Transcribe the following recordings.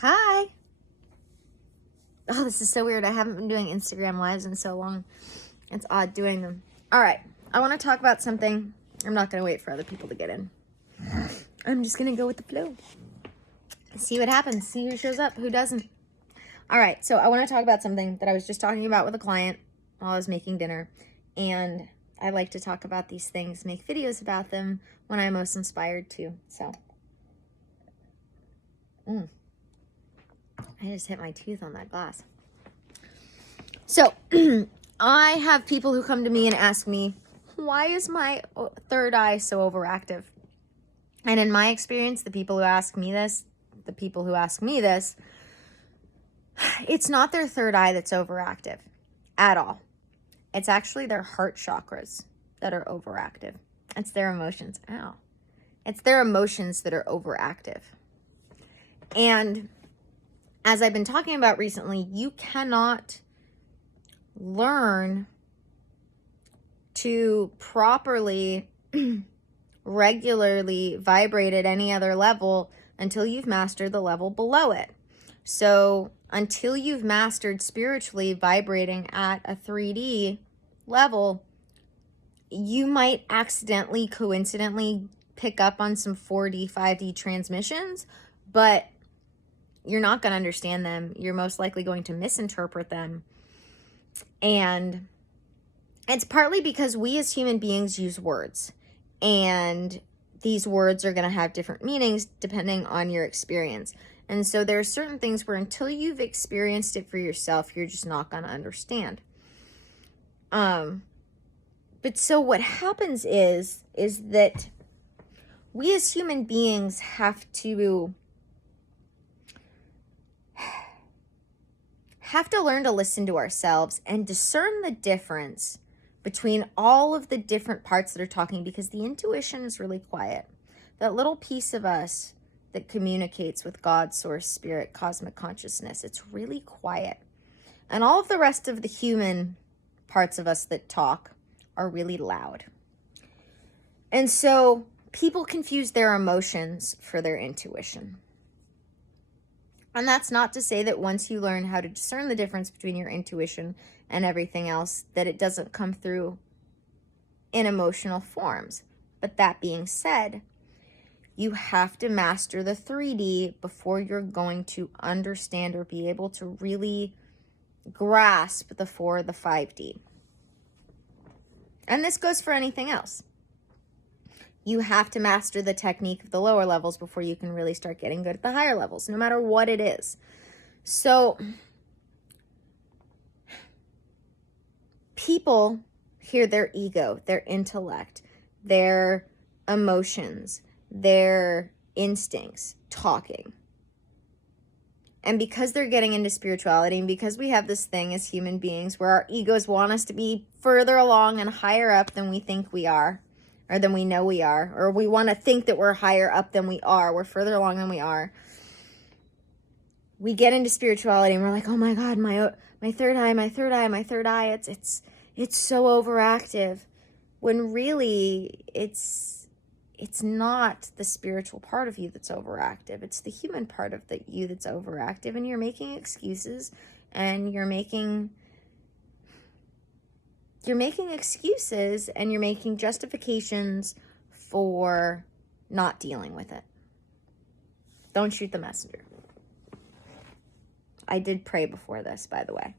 Hi. Oh, this is so weird. I haven't been doing Instagram lives in so long. It's odd doing them. All right. I want to talk about something. I'm not going to wait for other people to get in. I'm just going to go with the flow. See what happens. See who shows up, who doesn't. All right. So I want to talk about something that I was just talking about with a client while I was making dinner. And I like to talk about these things, make videos about them when I'm most inspired to. So. I just hit my tooth on that glass. So, I have people who come to me and ask me, why is my third eye so overactive? And in my experience, the people who ask me this, it's not their third eye that's overactive at all. It's actually their heart chakras that are overactive. It's their emotions. Ow. It's their emotions that are overactive. And as I've been talking about recently, you cannot learn to properly, regularly vibrate at any other level until you've mastered the level below it. So until you've mastered spiritually vibrating at a 3D level, you might accidentally, coincidentally pick up on some 4D, 5D transmissions, but you're not going to understand them. You're most likely going to misinterpret them. And it's partly because we as human beings use words. And these words are going to have different meanings depending on your experience. And so there are certain things where until you've experienced it for yourself, you're just not going to understand. But so what happens is that we as human beings have to learn to listen to ourselves and discern the difference between all of the different parts that are talking, because the intuition is really quiet. That little piece of us that communicates with God, source, spirit, cosmic consciousness, it's really quiet. And all of the rest of the human parts of us that talk are really loud. And so people confuse their emotions for their intuition. And that's not to say that once you learn how to discern the difference between your intuition and everything else, that it doesn't come through in emotional forms. But that being said, you have to master the 3D before you're going to understand or be able to really grasp the 5D. And this goes for anything else. You have to master the technique of the lower levels before you can really start getting good at the higher levels, no matter what it is. So people hear their ego, their intellect, their emotions, their instincts talking. And because they're getting into spirituality, and because we have this thing as human beings where our egos want us to be further along and higher up than we think we are, or than we know we are, or we want to think that we're higher up than we are, we're further along than we are. We get into spirituality and we're like, oh my God, my third eye, it's so overactive. When really it's not the spiritual part of you that's overactive. It's the human part of you that's overactive, and you're making excuses, and you're making excuses and you're making justifications for not dealing with it. Don't shoot the messenger. I did pray before this, by the way.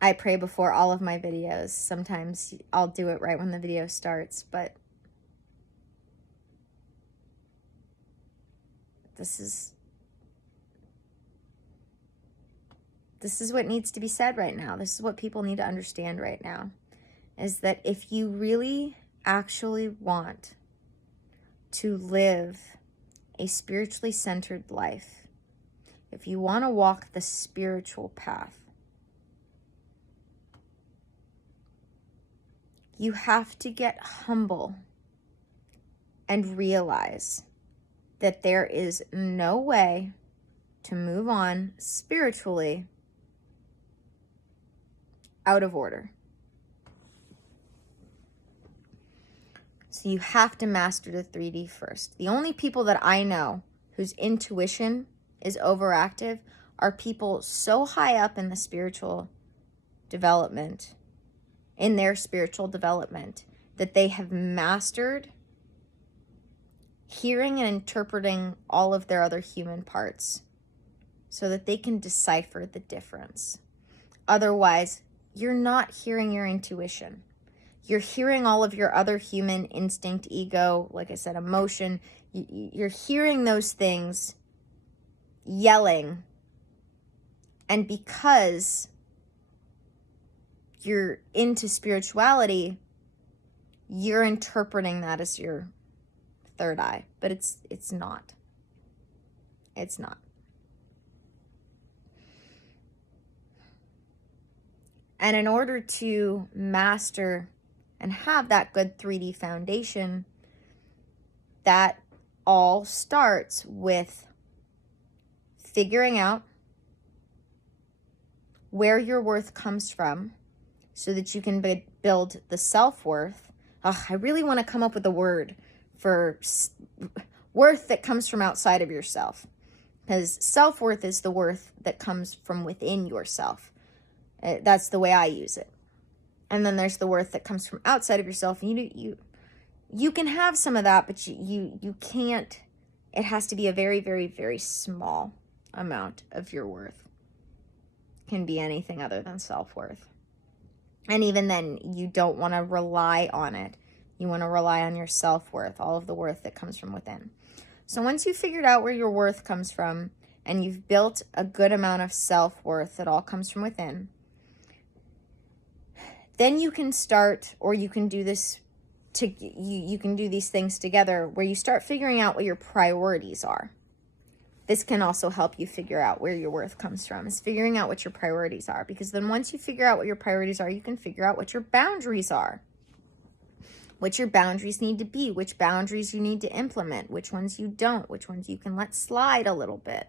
I pray before all of my videos. Sometimes I'll do it right when the video starts, but this is what needs to be said right now. This is what people need to understand right now, is that if you really actually want to live a spiritually centered life, if you want to walk the spiritual path, you have to get humble and realize that there is no way to move on spiritually out of order. So you have to master the 3D first. The only people that I know whose intuition is overactive are people so high up in the spiritual development, in their spiritual development, that they have mastered hearing and interpreting all of their other human parts so that they can decipher the difference. Otherwise, you're not hearing your intuition. You're hearing all of your other human instinct, ego, like I said, emotion. You're hearing those things yelling. And because you're into spirituality, you're interpreting that as your third eye. But it's not. It's not. And in order to master and have that good 3D foundation, that all starts with figuring out where your worth comes from so that you can build the self-worth. I really want to come up with a word for worth that comes from outside of yourself, because self-worth is the worth that comes from within yourself. That's the way I use it. And then there's the worth that comes from outside of yourself. And you can have some of that, but you can't. It has to be a very, very, very small amount of your worth. It can be anything other than self-worth. And even then, you don't want to rely on it. You want to rely on your self-worth, all of the worth that comes from within. So once you've figured out where your worth comes from and you've built a good amount of self-worth that all comes from within, then you can start, or you can do this you can do these things together where you start figuring out what your priorities are. This can also help you figure out where your worth comes from, is figuring out what your priorities are. Because then once you figure out what your priorities are, you can figure out what your boundaries are. What your boundaries need to be, which boundaries you need to implement, which ones you don't, which ones you can let slide a little bit.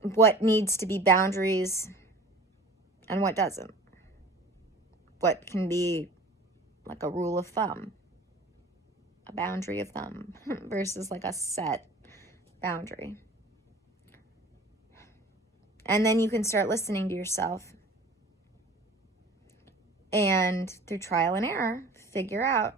What needs to be boundaries and what doesn't. What can be like a rule of thumb, a boundary of thumb versus like a set boundary. And then you can start listening to yourself and through trial and error, figure out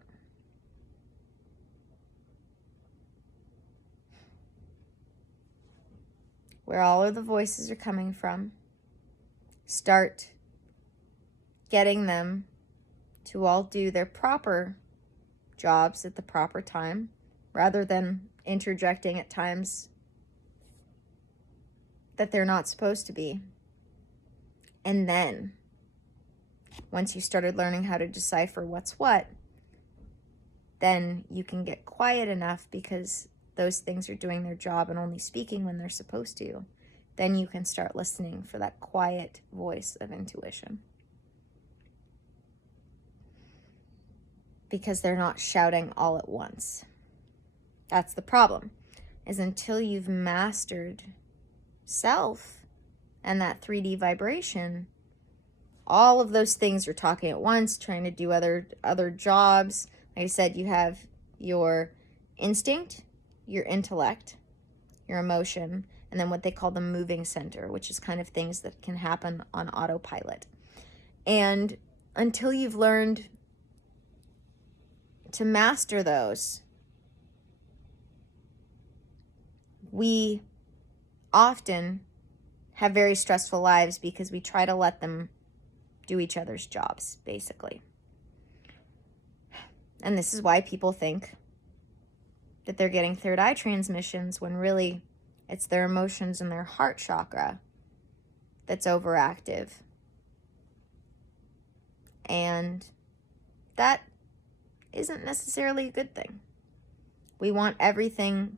where all of the voices are coming from. Start getting them to all do their proper jobs at the proper time, rather than interjecting at times that they're not supposed to be. And then, once you started learning how to decipher what's what, then you can get quiet enough because those things are doing their job and only speaking when they're supposed to. Then you can start listening for that quiet voice of intuition. Because they're not shouting all at once. That's the problem, is until you've mastered self and that 3D vibration, all of those things are talking at once, trying to do other jobs. Like I said, you have your instinct, your intellect, your emotion, and then what they call the moving center, which is kind of things that can happen on autopilot. And until you've learned to master those, we often have very stressful lives because we try to let them do each other's jobs, basically. And this is why people think that they're getting third eye transmissions when really it's their emotions and their heart chakra that's overactive. And that isn't necessarily a good thing. We want everything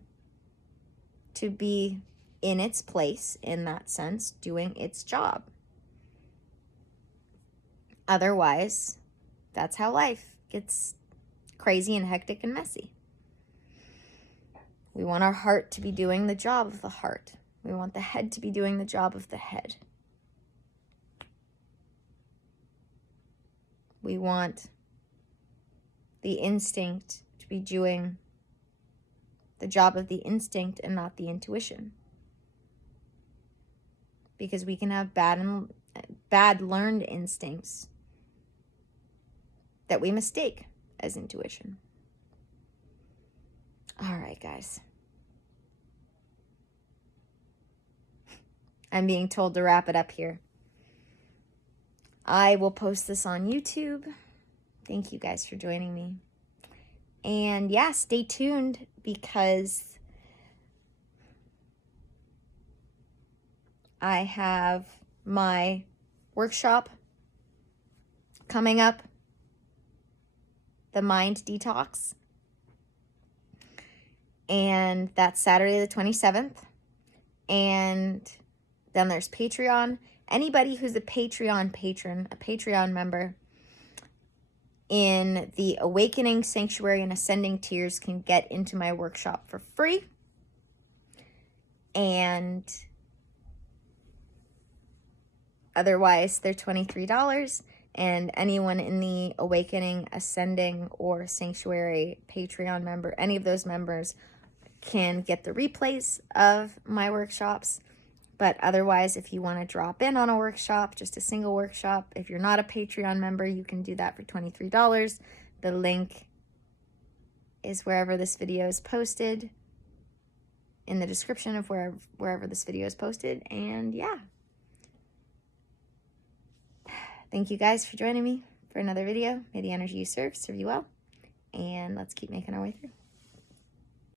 to be in its place, in that sense, doing its job. Otherwise, that's how life gets crazy and hectic and messy. We want our heart to be doing the job of the heart. We want the head to be doing the job of the head. We want the instinct to be doing the job of the instinct and not the intuition. Because we can have bad learned instincts that we mistake as intuition. All right, guys. I'm being told to wrap it up here. I will post this on YouTube. Thank you guys for joining me. And yeah, stay tuned because I have my workshop coming up, the Mind Detox. And that's Saturday the 27th. And then there's Patreon. Anybody who's a Patreon patron, a Patreon member in the Awakening, Sanctuary, and Ascending tiers can get into my workshop for free. And otherwise, they're $23. And anyone in the Awakening, Ascending, or Sanctuary Patreon member, any of those members can get the replays of my workshops. But otherwise, if you want to drop in on a workshop, just a single workshop, if you're not a Patreon member, you can do that for $23. The link is wherever this video is posted, in the description of wherever this video is posted. And yeah. Thank you guys for joining me for another video. May the energy you serve you well. And let's keep making our way through.